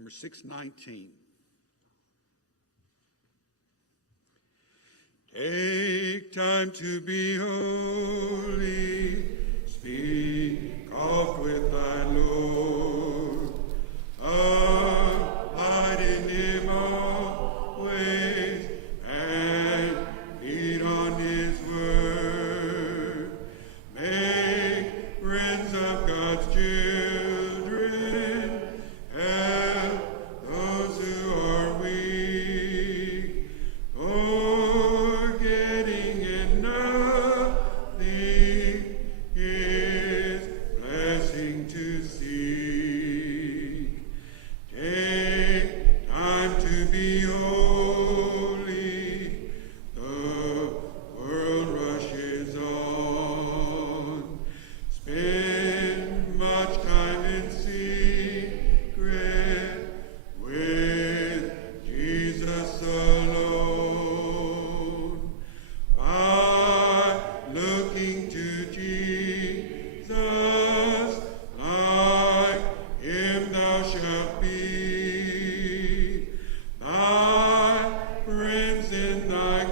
Number 619. Take time to be holy, speak oft with thy Lord, abide in him always, and feed on his word. Make friends of God's children, help those who are weak, forgetting in nothing his blessing to seek. Take time to be holy, the world rushes on. Spend much time in secret with Jesus alone. By looking to Jesus, like him thou shalt be. Thy friends in thy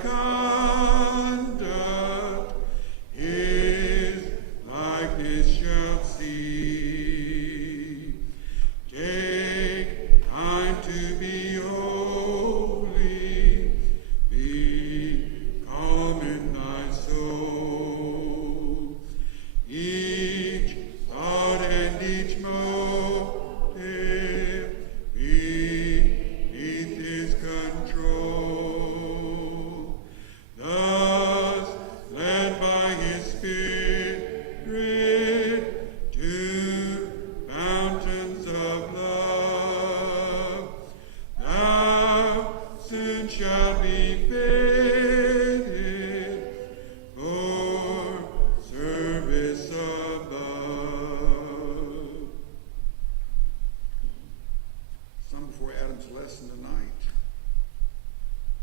conduct his likeness shall see. Take time to be holy, be calm in thy soul. Each thought and each motive beneath his control. Thus, led by his Spirit to fountains of love, thou soon shalt be fitted for service above. Some before Adam's lesson tonight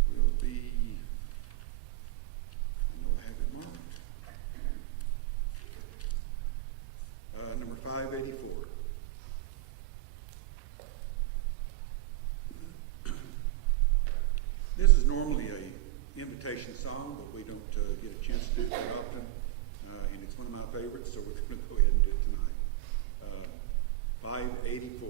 will be, I know I have it marked, number 584. This is normally a invitation song, but we don't get a chance to do it very often, and it's one of my favorites, so we're going to go ahead and do it tonight. 584.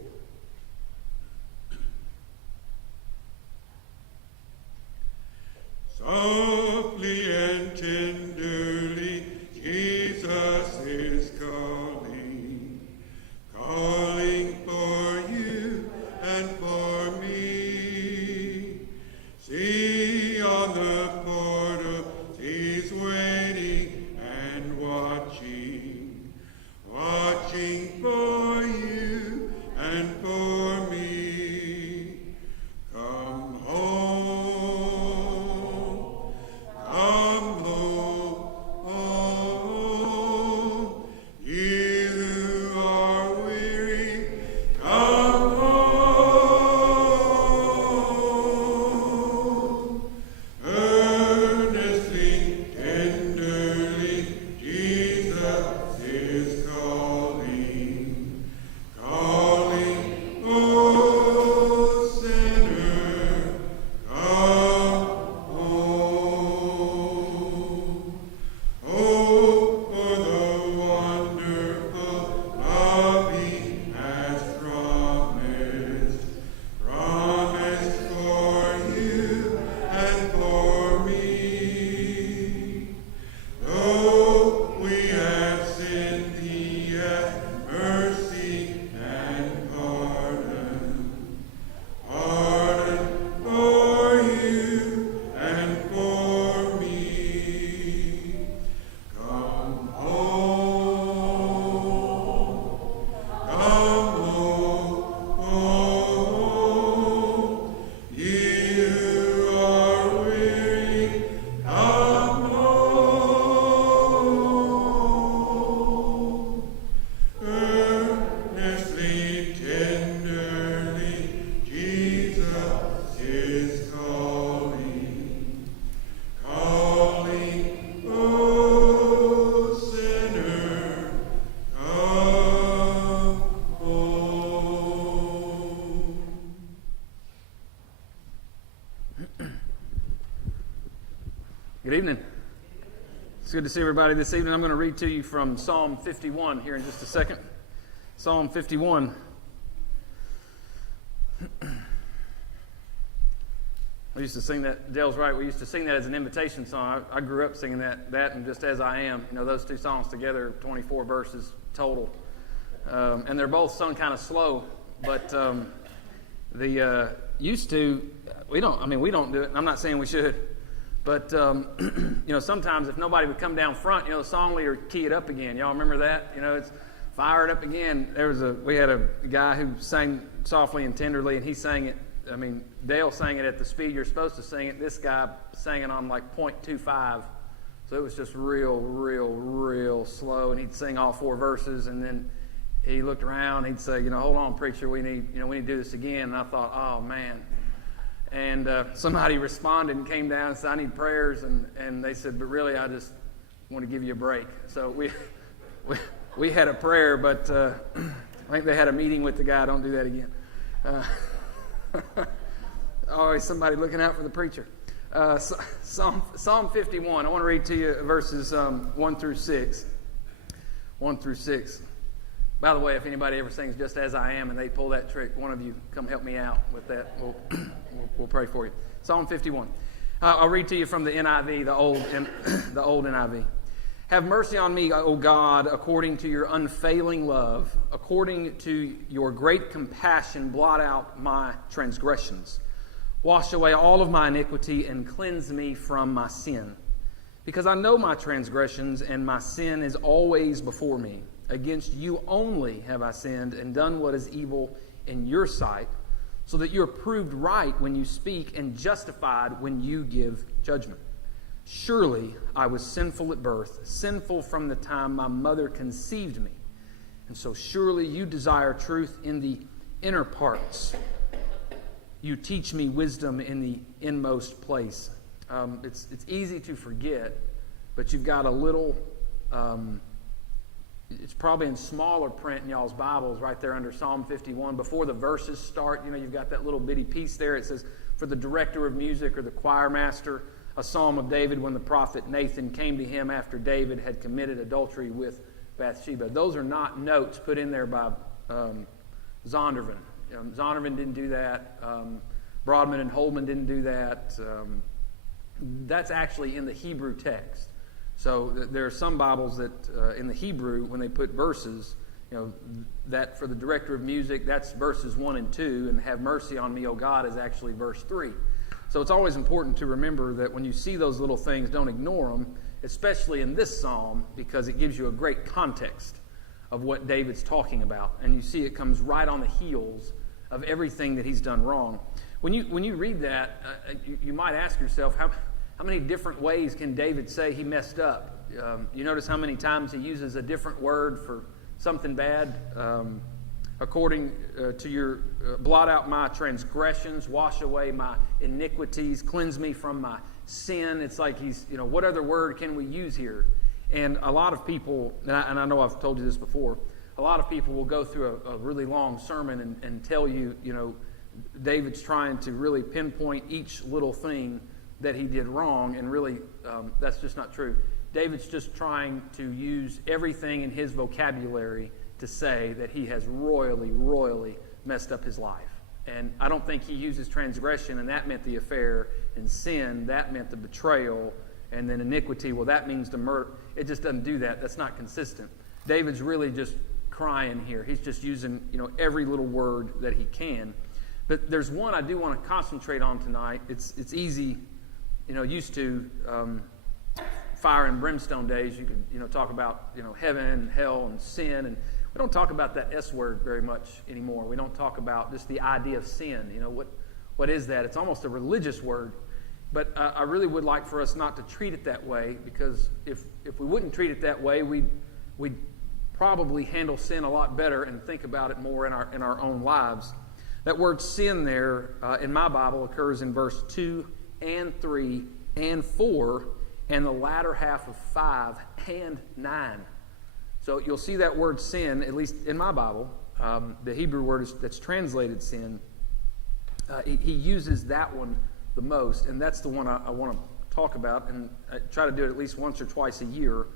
Softly and tenderly, Jesus is calling, calling for you and for me. See on the portal, he's waiting and watching, watching for you and for me. Come home, Good evening. It's good to see everybody this evening. I'm going to read to you from Psalm 51 here in just a second. Psalm 51. We used to sing that. Dale's right. We used to sing that as an invitation song. I grew up singing that and Just As I Am. You know, those two songs together, 24 verses total. And they're both sung kind of slow. But used to, we don't do it. I'm not saying we should. But, sometimes if nobody would come down front, the song leader would key it up again. Y'all remember that? It's fire it up again. We had a guy who sang softly and tenderly, and he sang it. Dale sang it at the speed you're supposed to sing it. This guy sang it on like 0.25. So it was just real slow, and he'd sing all 4 verses, and then he looked around, he'd say, hold on, preacher, we need to do this again. And I thought, oh, man. And somebody responded and came down and said, I need prayers. And they said, but really, I just want to give you a break. So we had a prayer, but I think they had a meeting with the guy. Don't do that again. Always somebody looking out for the preacher. Psalm 51. I want to read to you verses 1 through 6. 1 through 6. By the way, if anybody ever sings Just As I Am and they pull that trick, one of you come help me out with that. We'll pray for you. Psalm 51. I'll read to you from the NIV, the old NIV. Have mercy on me, O God, according to your unfailing love. According to your great compassion, blot out my transgressions. Wash away all of my iniquity and cleanse me from my sin. Because I know my transgressions and my sin is always before me. Against you only have I sinned and done what is evil in your sight, so that you are proved right when you speak and justified when you give judgment. Surely I was sinful at birth, sinful from the time my mother conceived me. And so surely you desire truth in the inner parts. You teach me wisdom in the inmost place. It's easy to forget, but you've got a little... it's probably in smaller print in y'all's Bibles right there under Psalm 51. Before the verses start, you've got that little bitty piece there. It says, for the director of music or the choir master, a psalm of David when the prophet Nathan came to him after David had committed adultery with Bathsheba. Those are not notes put in there by Zondervan. Zondervan didn't do that. Broadman and Holman didn't do that. That's actually in the Hebrew text. So there are some Bibles that in the Hebrew, when they put verses, that for the director of music, that's verses 1 and 2, and have mercy on me, O God, is actually verse 3. So it's always important to remember that when you see those little things, don't ignore them, especially in this psalm, because it gives you a great context of what David's talking about. And you see it comes right on the heels of everything that he's done wrong. When you read that, you might ask yourself, how many different ways can David say he messed up? You notice how many times he uses a different word for something bad? According to your, blot out my transgressions, wash away my iniquities, cleanse me from my sin. It's like he's, what other word can we use here? And a lot of people, and I know I've told you this before, a lot of people will go through a really long sermon and tell you, David's trying to really pinpoint each little thing that he did wrong, and really that's just not true. David's just trying to use everything in his vocabulary to say that he has royally messed up his life. And I don't think he uses transgression, and that meant the affair, and sin, that meant the betrayal, and then iniquity, well, that means the murder. It just doesn't do that. That's not consistent. David's really just crying here. He's just using, every little word that he can. But there's one I do want to concentrate on tonight. It's easy, used to fire and brimstone days. You could, talk about, heaven and hell and sin, and we don't talk about that S word very much anymore. We don't talk about just the idea of sin. What is that? It's almost a religious word. But I really would like for us not to treat it that way, because if we wouldn't treat it that way, we'd probably handle sin a lot better and think about it more in our own lives. That word sin there in my Bible occurs in verse 2 and 3 and 4 and the latter half of 5 and 9. So you'll see that word sin, at least in my Bible, the Hebrew word that's translated sin, he uses that one the most, and that's the one I want to talk about, and I try to do it at least once or twice a year,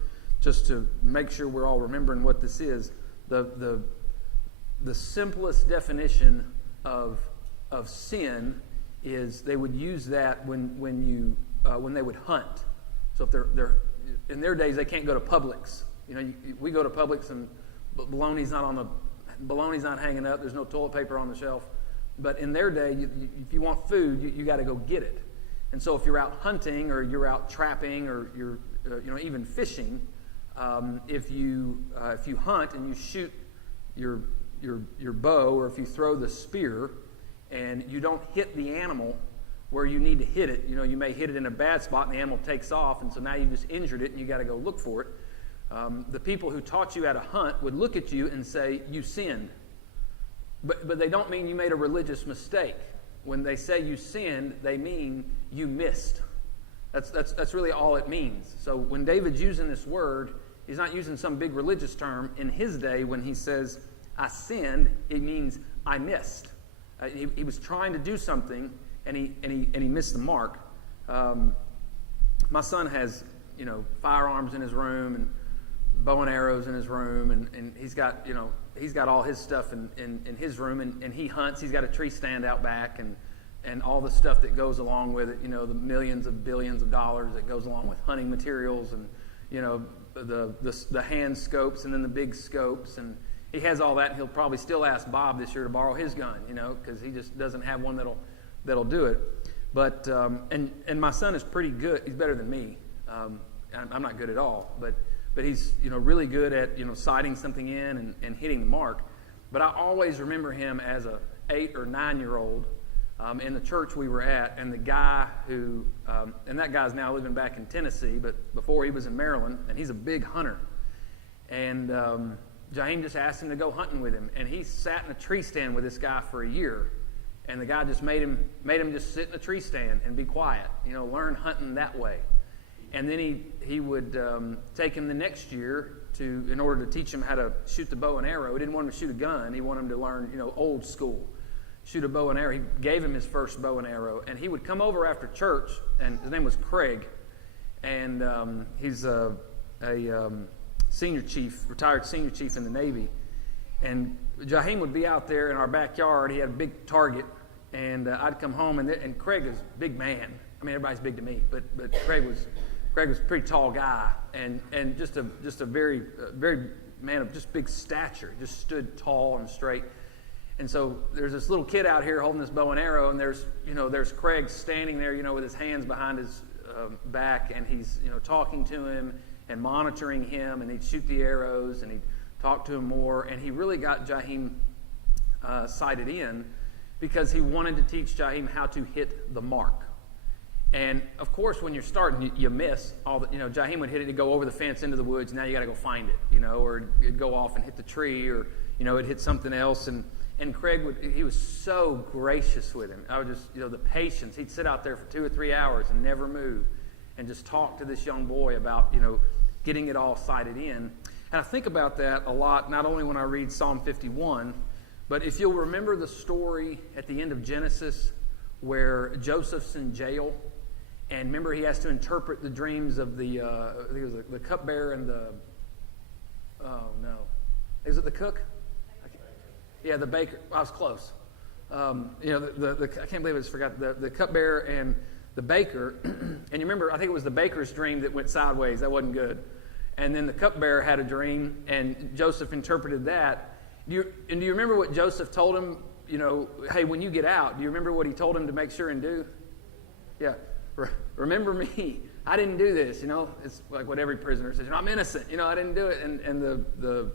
just to make sure we're all remembering what this is. The simplest definition of sin is they would use that when they would hunt. So if they're in their days, they can't go to Publix. We go to Publix and bologna's not hanging up. There's no toilet paper on the shelf. But in their day, if you want food, you got to go get it. And so if you're out hunting or you're out trapping or you're even fishing, if you hunt and you shoot your bow, or if you throw the spear and you don't hit the animal where you need to hit it, you may hit it in a bad spot and the animal takes off, and so now you've just injured it and you got to go look for it. The people who taught you how to hunt would look at you and say, you sinned. But they don't mean you made a religious mistake. When they say you sinned, they mean you missed. That's really all it means. So when David's using this word, he's not using some big religious term. In his day, when he says, I sinned, it means I missed. He was trying to do something, and he missed the mark. My son has, firearms in his room and bow and arrows in his room, and he's got all his stuff in his room, and he hunts. He's got a tree stand out back, and all the stuff that goes along with it, the millions of billions of dollars that goes along with hunting materials, and the hand scopes and then the big scopes, and he has all that, and he'll probably still ask Bob this year to borrow his gun, because he just doesn't have one that'll do it. But and my son is pretty good. He's better than me. I'm not good at all, but he's really good at sighting something in and hitting the mark. But I always remember him as a 8 or 9 year old in the church we were at, and the guy who and that guy's now living back in Tennessee, but before he was in Maryland, and he's a big hunter. And Jaheim just asked him to go hunting with him, and he sat in a tree stand with this guy for a year, and the guy just made him just sit in a tree stand and be quiet, learn hunting that way. And then he would take him the next year in order to teach him how to shoot the bow and arrow. He didn't want him to shoot a gun. He wanted him to learn, old school, shoot a bow and arrow. He gave him his first bow and arrow, and he would come over after church, and his name was Craig, and he's a senior chief, retired senior chief in the Navy. And Jaheim would be out there in our backyard. He had a big target, and I'd come home, and Craig is a big man. I mean, everybody's big to me, but Craig was a pretty tall guy, and just a very man of just big stature, just stood tall and straight. And so there's this little kid out here holding this bow and arrow, and there's Craig standing there, with his hands behind his back, and he's talking to him and monitoring him, and he'd shoot the arrows, and he'd talk to him more, and he really got Jaheim sighted in because he wanted to teach Jaheim how to hit the mark. And of course, when you're starting, you miss all the. Jaheim would hit it, he'd go over the fence into the woods. Now you got to go find it, or it'd go off and hit the tree, or it'd hit something else. And Craig he was so gracious with him. I would just, the patience. He'd sit out there for 2 or 3 hours and never move, and just talk to this young boy about getting it all sighted in. And I think about that a lot, not only when I read Psalm 51, but if you'll remember the story at the end of Genesis where Joseph's in jail. And remember, he has to interpret the dreams of I think it was the cupbearer and is it the cook? Yeah, the baker. I was close. I can't believe I just forgot the cupbearer and the baker. And you remember, I think it was the baker's dream that went sideways. That wasn't good. And then the cupbearer had a dream, and Joseph interpreted that. Do you remember what Joseph told him? Hey, when you get out, do you remember what he told him to make sure and do? Yeah. Remember me. I didn't do this. It's like what every prisoner says. I'm innocent. I didn't do it. And the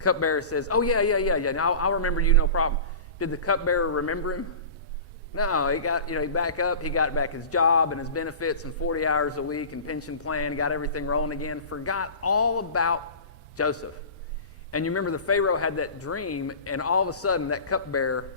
cupbearer says, oh, yeah. Now I'll remember you, no problem. Did the cupbearer remember him? No, he got, he back up. He got back his job and his benefits and 40 hours a week and pension plan, got everything rolling again, forgot all about Joseph. And you remember the Pharaoh had that dream, and all of a sudden that cupbearer,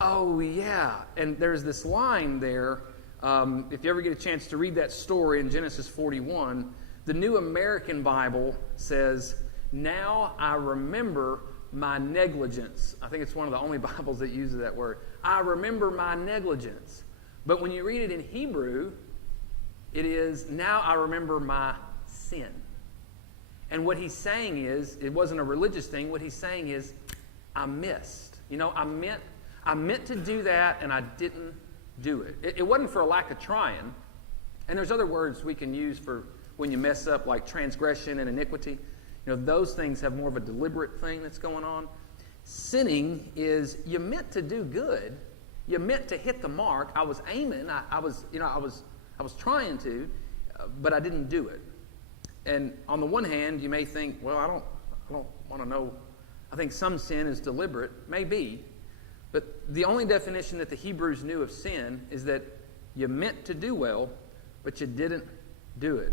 oh, yeah. And there's this line there. If you ever get a chance to read that story in Genesis 41, the New American Bible says, now I remember my negligence. I think it's one of the only Bibles that uses that word. I remember my negligence. But when you read it in Hebrew, It is, now I remember my sin. And what he's saying is, it wasn't a religious thing. What he's saying is, I missed. I meant to do that, and I didn't do it. It wasn't for a lack of trying. And there's other words we can use for when you mess up, like transgression and iniquity. Those things have more of a deliberate thing that's going on. Sinning is, you meant to do good. You meant to hit the mark. I was aiming. I was trying to, but I didn't do it. And on the one hand, you may think, well, I don't want to know. I think some sin is deliberate. Maybe. But the only definition that the Hebrews knew of sin is that you meant to do well, but you didn't do it.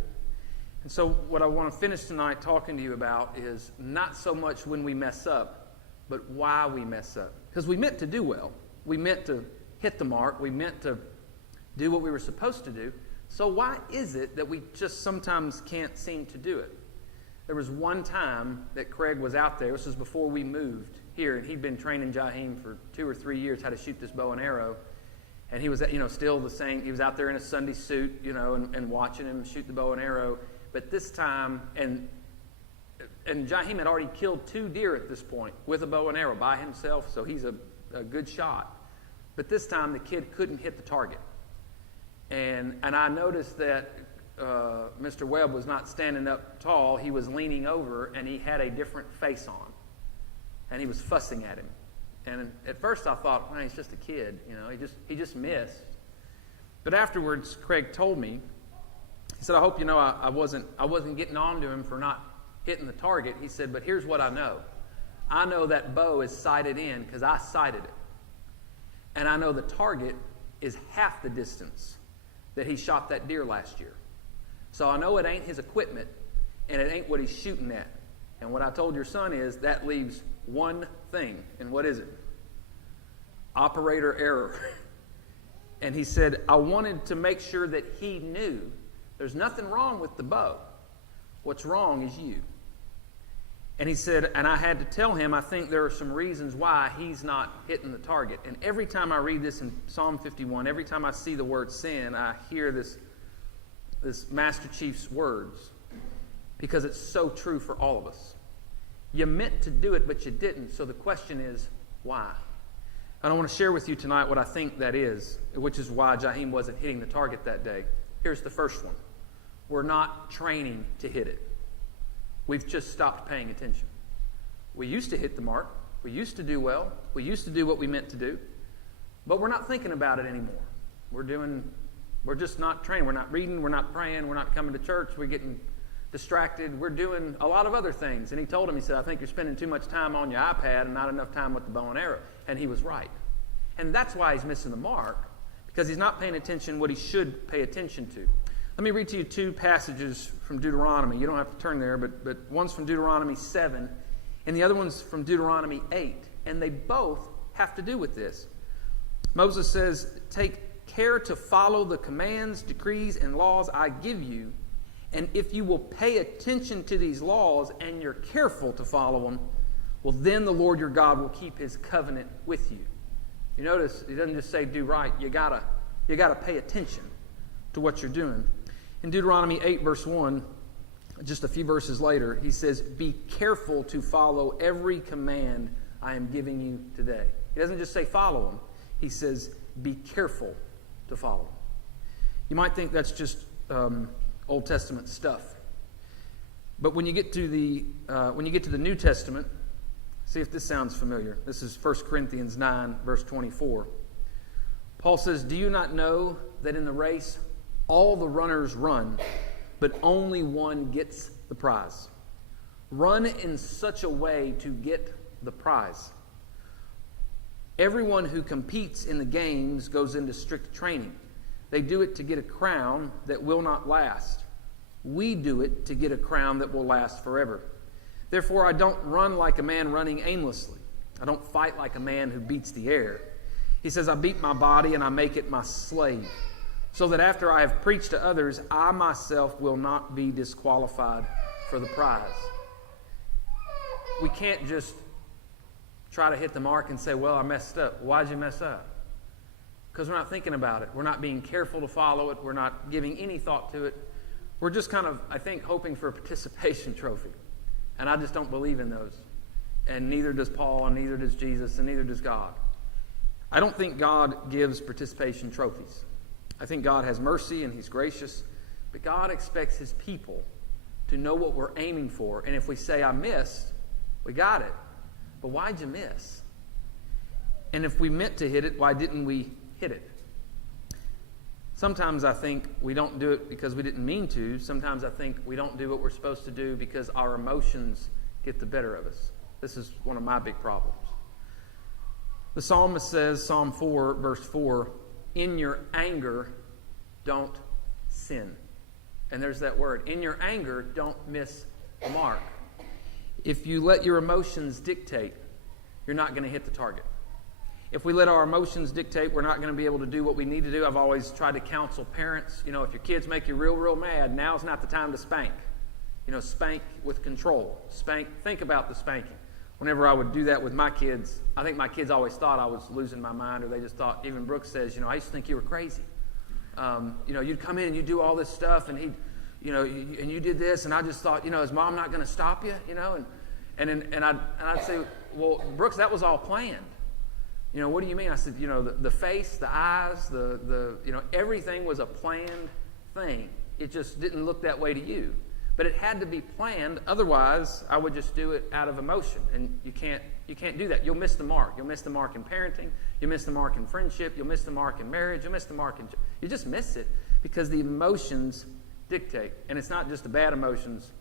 And so what I want to finish tonight talking to you about is not so much when we mess up, but why we mess up. Because we meant to do well. We meant to hit the mark. We meant to do what we were supposed to do. So why is it that we just sometimes can't seem to do it? There was one time that Craig was out there. This was before we moved here, and he'd been training Jaheim for 2 or 3 years how to shoot this bow and arrow. And he was, still the same. He was out there in a Sunday suit, and watching him shoot the bow and arrow. But this time, and Jaheim had already killed 2 deer at this point with a bow and arrow by himself, so he's a good shot. But this time, the kid couldn't hit the target. And I noticed that Mr. Webb was not standing up tall. He was leaning over, and he had a different face on. And he was fussing at him. And at first I thought, well, he's just a kid. He just missed. But afterwards, Craig told me, he said, I hope I wasn't getting on to him for not hitting the target. He said, but here's what I know. I know that bow is sighted in because I sighted it. And I know the target is half the distance that he shot that deer last year. So I know it ain't his equipment, and it ain't what he's shooting at. And what I told your son is that leaves one thing. And what is it? Operator error. And he said, I wanted to make sure that he knew there's nothing wrong with the bow. What's wrong is you. And he said, and I had to tell him, I think there are some reasons why he's not hitting the target. And every time I read this in Psalm 51, every time I see the word sin, I hear this Master Chief's words, because it's so true for all of us. You meant to do it, but you didn't. So the question is, why? And I want to share with you tonight what I think that is, which is why Jaheim wasn't hitting the target that day. Here's the first one. We're not training to hit it. We've just stopped paying attention. We used to hit the mark. We used to do well. We used to do what we meant to do. But we're not thinking about it anymore. We're just not training. We're not reading. We're not praying. We're not coming to church. We're getting distracted. We're doing a lot of other things. And he told him, he said, I think you're spending too much time on your iPad and not enough time with the bow and arrow. And he was right. And that's why he's missing the mark, because he's not paying attention what he should pay attention to. Let me read to you 2 passages from Deuteronomy. You don't have to turn there, but one's from Deuteronomy 7, and the other one's from Deuteronomy 8. And they both have to do with this. Moses says, take care to follow the commands, decrees, and laws I give you. And if you will pay attention to these laws and you're careful to follow them, well, then the Lord your God will keep his covenant with you. You notice, he doesn't just say do right. You gotta pay attention to what you're doing. In Deuteronomy 8, verse 1, just a few verses later, he says, be careful to follow every command I am giving you today. He doesn't just say follow them. He says, be careful to follow them. You might think that's just Old Testament stuff. But when you get to the New Testament, see if this sounds familiar. This is 1 Corinthians 9, verse 24. Paul says, do you not know that in the race all the runners run, but only one gets the prize? Run in such a way to get the prize. Everyone who competes in the games goes into strict training. They do it to get a crown that will not last. We do it to get a crown that will last forever. Therefore, I don't run like a man running aimlessly. I don't fight like a man who beats the air. He says, I beat my body and I make it my slave, so that after I have preached to others, I myself will not be disqualified for the prize. We can't just try to hit the mark and say, well, I messed up. Why'd you mess up? because we're not thinking about it. We're not being careful to follow it. We're not giving any thought to it. We're just kind of, I think, hoping for a participation trophy. And I just don't believe in those. And neither does Paul, and neither does Jesus, and neither does God. I don't think God gives participation trophies. I think God has mercy and He's gracious, but God expects His people to know what we're aiming for. And if we say, I missed, we got it. But why'd you miss? And if we meant to hit it, why didn't we hit it? Sometimes I think we don't do it because we didn't mean to. Sometimes I think we don't do what we're supposed to do because our emotions get the better of us. This is one of my big problems. The psalmist says, Psalm 4, verse 4, in your anger, don't sin. And there's that word. In your anger, don't miss the mark. If you let your emotions dictate, you're not going to hit the target. If we let our emotions dictate, we're not going to be able to do what we need to do. I've always tried to counsel parents. If your kids make you real mad, now's not the time to spank. Spank with control. Spank, think about the spanking. Whenever I would do that with my kids, I think my kids always thought I was losing my mind, or they just thought, even Brooks says, I used to think you were crazy. You'd come in and you'd do all this stuff, and and you did this, and I just thought, is Mom not going to stop you? And I'd say, well, Brooks, that was all planned. What do you mean? I said, the face, the eyes, the everything was a planned thing. It just didn't look that way to you. But it had to be planned. Otherwise, I would just do it out of emotion. And you can't do that. You'll miss the mark. You'll miss the mark in parenting. You'll miss the mark in friendship. You'll miss the mark in marriage. You'll miss the mark in... You just miss it because the emotions dictate. And it's not just the bad emotions.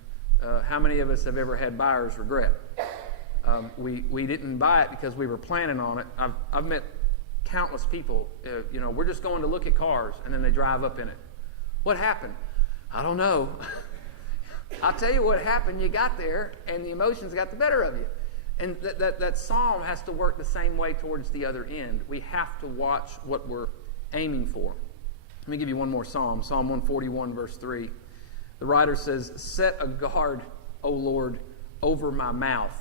How many of us have ever had buyer's regret? We didn't buy it because we were planning on it. I've met countless people. We're just going to look at cars, and then they drive up in it. What happened? I don't know. I'll tell you what happened. You got there, and the emotions got the better of you. And that psalm has to work the same way towards the other end. We have to watch what we're aiming for. Let me give you one more psalm. Psalm 141, verse 3. The writer says, set a guard, O Lord, over my mouth,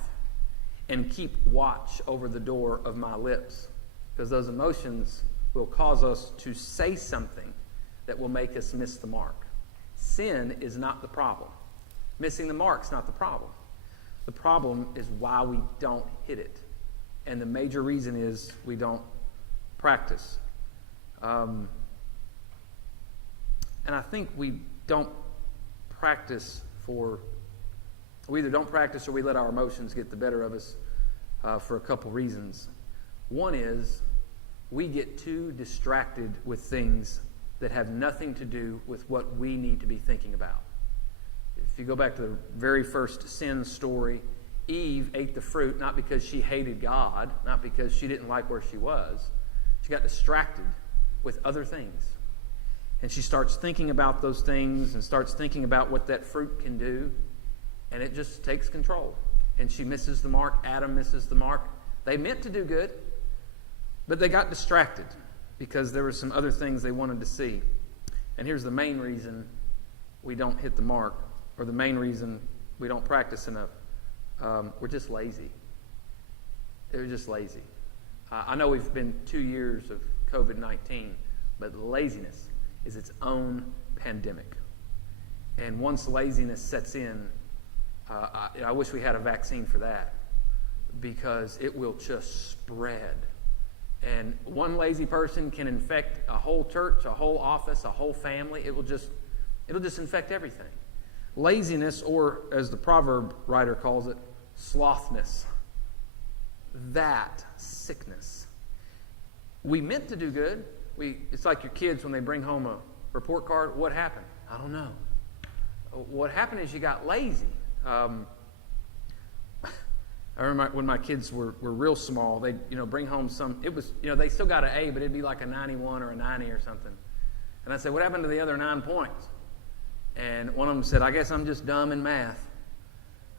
and keep watch over the door of my lips. Because those emotions will cause us to say something that will make us miss the mark. Sin is not the problem. Missing the mark's not the problem. The problem is why we don't hit it. And the major reason is we don't practice. And I think we don't practice we either don't practice or we let our emotions get the better of us for a couple reasons. One is we get too distracted with things that have nothing to do with what we need to be thinking about. If you go back to the very first sin story, Eve ate the fruit not because she hated God, not because she didn't like where she was. She got distracted with other things. And she starts thinking about those things and starts thinking about what that fruit can do. And it just takes control. And she misses the mark. Adam misses the mark. They meant to do good, but they got distracted because there were some other things they wanted to see. And here's the main reason we don't hit the mark, or the main reason we don't practice enough. We're just lazy. They're just lazy. I know we've been 2 years of COVID-19, but laziness is its own pandemic. And once laziness sets in, I wish we had a vaccine for that, because it will just spread. And one lazy person can infect a whole church, a whole office, a whole family. It'll just infect everything. Laziness, or as the proverb writer calls it, slothness. That sickness. We meant to do good. It's like your kids when they bring home a report card. What happened? I don't know. What happened is you got lazy. I remember when my kids were real small, they'd bring home some. It was they still got an A, but it'd be like a 91 or a 90 or something. And I'd say, what happened to the other 9 points? And one of them said, I guess I'm just dumb in math.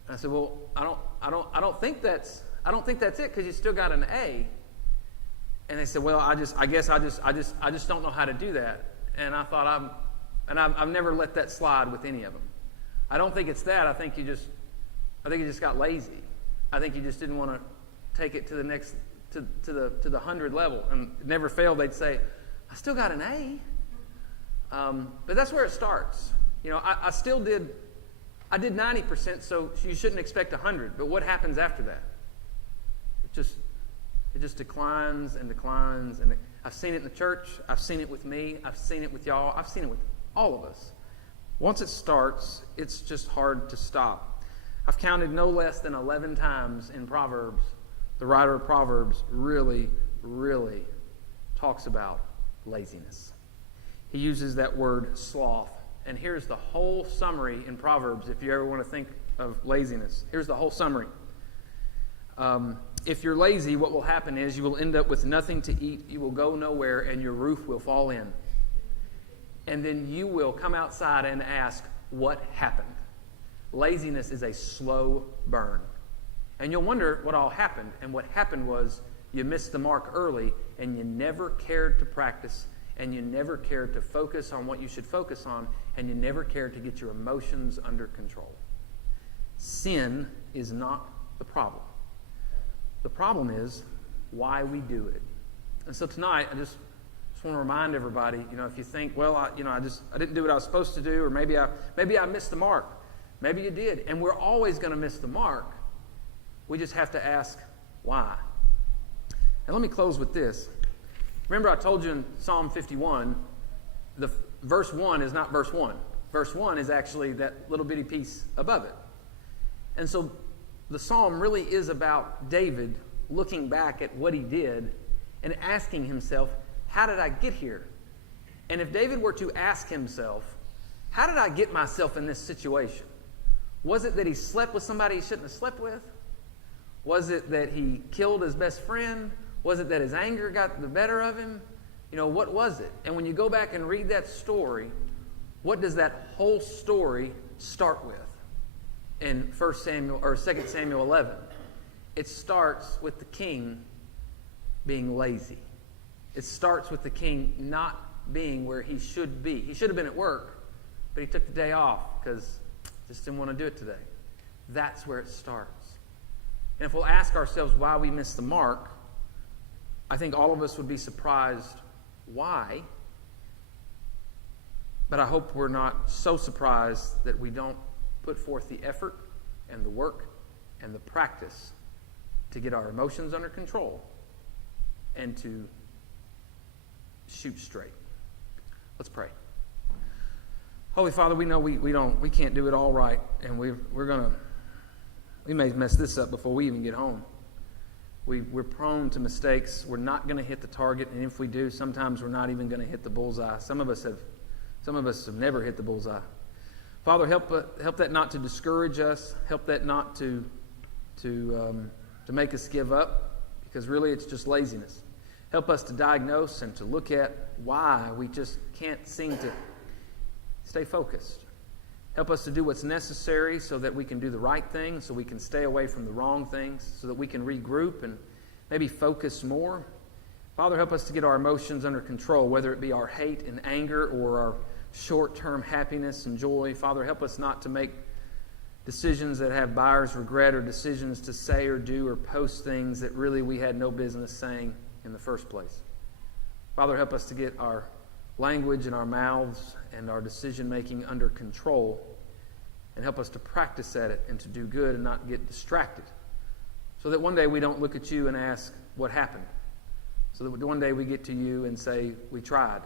And I said, well, I don't think that's it, because you still got an A. And they said, well, I guess I just don't know how to do that. And I thought I've never let that slide with any of them. I don't think it's that. I think you just got lazy. I think you just didn't want to take it to the next to the 100 level. And never failed. They'd say, I still got an A. But that's where it starts. You know, I did 90%, so you shouldn't expect 100. But what happens after that? It just declines and declines. And I've seen it in the church. I've seen it with me. I've seen it with y'all. I've seen it with all of us. Once it starts, it's just hard to stop. I've counted no less than 11 times in Proverbs. The writer of Proverbs really, really talks about laziness. He uses that word sloth. And here's the whole summary in Proverbs if you ever want to think of laziness. Here's the whole summary. If you're lazy, what will happen is you will end up with nothing to eat, you will go nowhere, and your roof will fall in. And then you will come outside and ask, what happened? Laziness is a slow burn. And you'll wonder what all happened. And what happened was you missed the mark early, and you never cared to practice, and you never cared to focus on what you should focus on, and you never cared to get your emotions under control. Sin is not the problem. The problem is why we do it. And so tonight, I just want to remind everybody, you know, if you think, well, I didn't do what I was supposed to do, or maybe I missed the mark. Maybe you did. And we're always going to miss the mark. We just have to ask why. And let me close with this. Remember I told you in Psalm 51, the verse 1 is not verse 1. Verse 1 is actually that little bitty piece above it. And so the psalm really is about David looking back at what he did and asking himself, how did I get here? And if David were to ask himself, how did I get myself in this situation? Was it that he slept with somebody he shouldn't have slept with? Was it that he killed his best friend? Was it that his anger got the better of him? You know, what was it? And when you go back and read that story, what does that whole story start with? In 2 Samuel 11, it starts with the king being lazy. It starts with the king not being where he should be. He should have been at work, but he took the day off because he just didn't want to do it today. That's where it starts. And if we'll ask ourselves why we miss the mark, I think all of us would be surprised why. But I hope we're not so surprised that we don't put forth the effort and the work and the practice to get our emotions under control and to shoot straight. Let's pray. Holy Father, we know we can't do it all right, and we may mess this up before we even get home. We're prone to mistakes. We're not going to hit the target, and if we do, sometimes we're not even going to hit the bullseye. Some of us have never hit the bullseye. Father, help that not to discourage us. Help that not to make us give up, because really it's just laziness. Help us to diagnose and to look at why we just can't seem to stay focused. Help us to do what's necessary so that we can do the right thing, so we can stay away from the wrong things, so that we can regroup and maybe focus more. Father, help us to get our emotions under control, whether it be our hate and anger or our short-term happiness and joy. Father, help us not to make decisions that have buyer's regret, or decisions to say or do or post things that really we had no business saying in the first place. Father, help us to get our language and our mouths and our decision-making under control, and help us to practice at it and to do good and not get distracted, so that one day we don't look at you and ask what happened, so that one day we get to you and say we tried.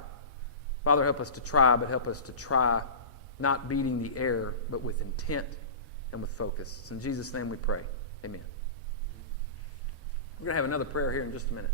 Father, help us to try, but help us to try not beating the air, but with intent and with focus. It's in Jesus' name we pray. Amen. We're going to have another prayer here in just a minute.